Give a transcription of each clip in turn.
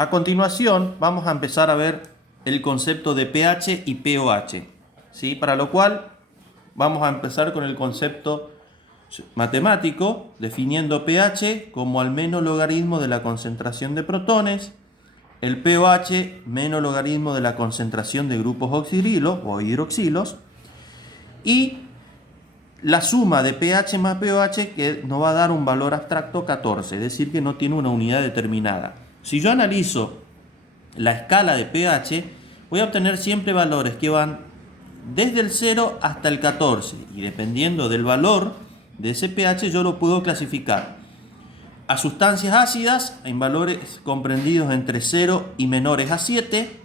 A continuación vamos a empezar a ver el concepto de pH y pOH, ¿sí? Para lo cual vamos a empezar con el concepto matemático, definiendo pH como al menos logaritmo de la concentración de protones, el pOH menos logaritmo de la concentración de grupos oxidrilos o hidroxilos, y la suma de pH más pOH que nos va a dar un valor abstracto 14, es decir, que no tiene una unidad determinada. Si yo analizo la escala de pH, voy a obtener siempre valores que van desde el 0 hasta el 14, y dependiendo del valor de ese pH yo lo puedo clasificar a sustancias ácidas en valores comprendidos entre 0 y menores a 7,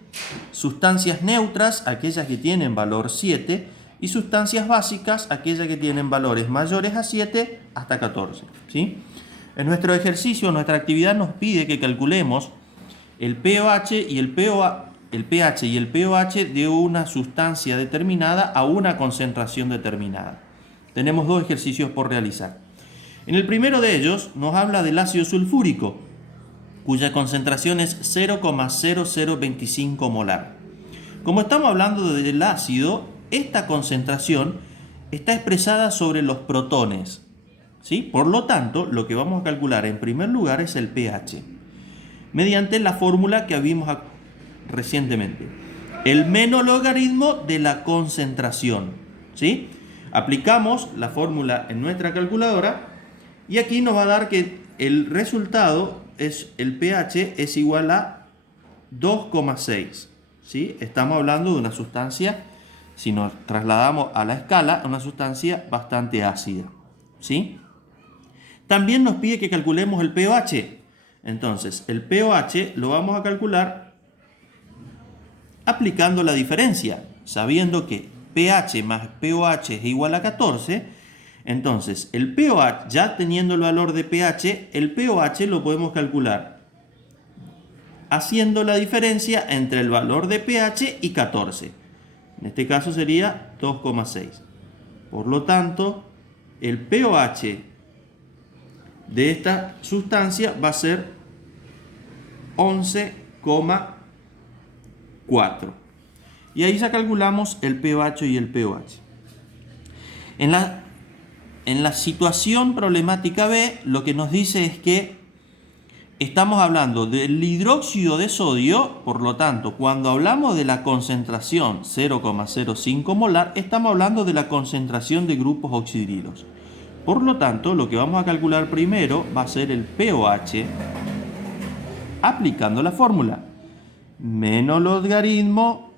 sustancias neutras, aquellas que tienen valor 7, y sustancias básicas, aquellas que tienen valores mayores a 7 hasta 14, ¿sí? En nuestro ejercicio, nuestra actividad nos pide que calculemos el pH y el pOH de una sustancia determinada a una concentración determinada. Tenemos dos ejercicios por realizar. En el primero de ellos nos habla del ácido sulfúrico, cuya concentración es 0,0025 molar. Como estamos hablando del ácido, esta concentración está expresada sobre los protones, ¿sí? Por lo tanto, lo que vamos a calcular en primer lugar es el pH, mediante la fórmula que vimos recientemente. El menos logaritmo de la concentración, ¿sí? Aplicamos la fórmula en nuestra calculadora y aquí nos va a dar que el resultado es el pH es igual a 2,6, ¿sí? Estamos hablando de una sustancia, si nos trasladamos a la escala, una sustancia bastante ácida, ¿sí? También nos pide que calculemos el pOH. Entonces, el pOH lo vamos a calcular aplicando la diferencia, sabiendo que pH más pOH es igual a 14. Entonces, el pOH, ya teniendo el valor de pH, el pOH lo podemos calcular haciendo la diferencia entre el valor de pH y 14. En este caso sería 2,6. Por lo tanto, el pOH de esta sustancia va a ser 11,4. Y ahí ya calculamos el pH y el pOH. En la situación problemática B, lo que nos dice es que estamos hablando del hidróxido de sodio. Por lo tanto, cuando hablamos de la concentración 0,05 molar, estamos hablando de la concentración de grupos oxidrilos. Por lo tanto, lo que vamos a calcular primero va a ser el pOH aplicando la fórmula menos logaritmo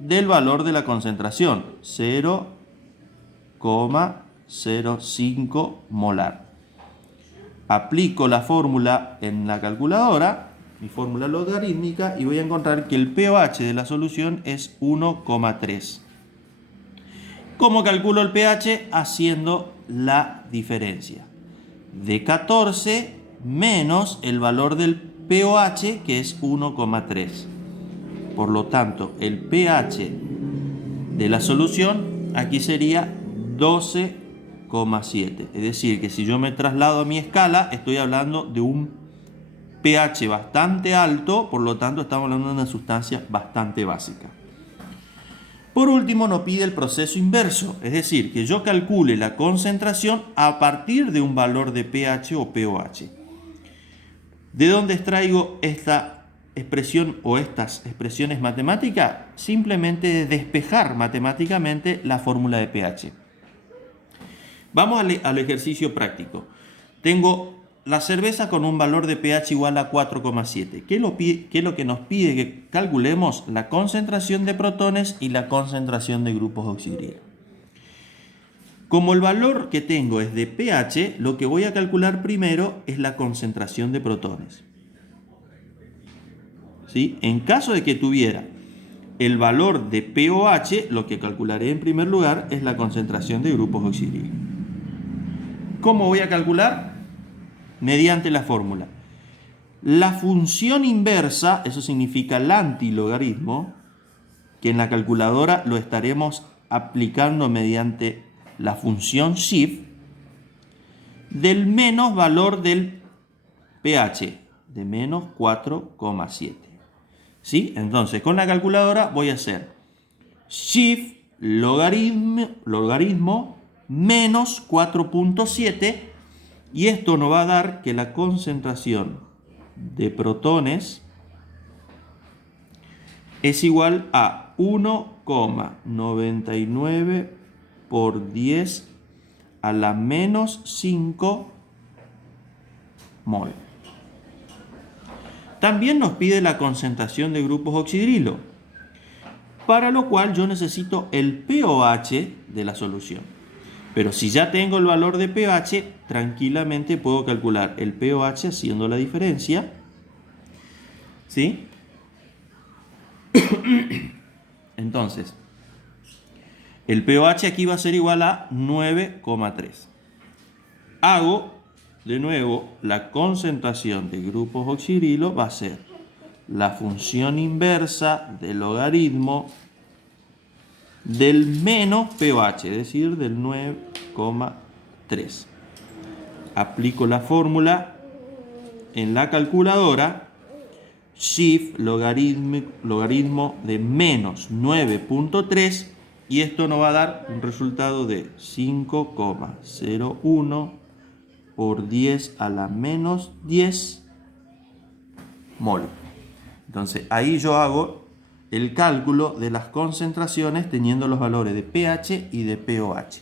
del valor de la concentración, 0,05 molar. Aplico la fórmula en la calculadora, mi fórmula logarítmica, y voy a encontrar que el pOH de la solución es 1,3. ¿Cómo calculo el pH? Haciendo la diferencia de 14 menos el valor del pOH, que es 1,3. Por lo tanto, el pH de la solución aquí sería 12,7. Es decir, que si yo me traslado a mi escala, estoy hablando de un pH bastante alto, por lo tanto estamos hablando de una sustancia bastante básica. Por último, nos pide el proceso inverso, es decir, que yo calcule la concentración a partir de un valor de pH o pOH. ¿De dónde extraigo esta expresión o estas expresiones matemáticas? Simplemente de despejar matemáticamente la fórmula de pH. Vamos al ejercicio práctico. Tengo la cerveza con un valor de pH igual a 4,7. ¿Qué es lo que nos pide? Que calculemos la concentración de protones y la concentración de grupos oxidrilos. Como el valor que tengo es de pH, lo que voy a calcular primero es la concentración de protones, ¿sí? En caso de que tuviera el valor de pOH, lo que calcularé en primer lugar es la concentración de grupos oxidrilos. ¿Cómo voy a calcular? Mediante la fórmula. La función inversa, eso significa el antilogaritmo, que en la calculadora lo estaremos aplicando mediante la función shift, del menos valor del pH. de menos 4,7. ¿Sí? Entonces, con la calculadora voy a hacer shift logaritmo menos 4,7 y esto nos va a dar que la concentración de protones es igual a 1,99 por 10 a la menos 5 mol. También nos pide la concentración de grupos oxidrilo, para lo cual yo necesito el pOH de la solución. Pero si ya tengo el valor de pH, tranquilamente puedo calcular el pOH haciendo la diferencia. ¿Sí? Entonces, el pOH aquí va a ser igual a 9,3. Hago de nuevo la concentración de grupos oxidrilo, va a ser la función inversa del logaritmo del menos pOH, es decir, del 9,3. Aplico la fórmula en la calculadora, shift logaritmo de menos 9,3, y esto nos va a dar un resultado de 5,01 por 10 a la menos 10 mol. Entonces ahí yo hago el cálculo de las concentraciones teniendo los valores de pH y de pOH.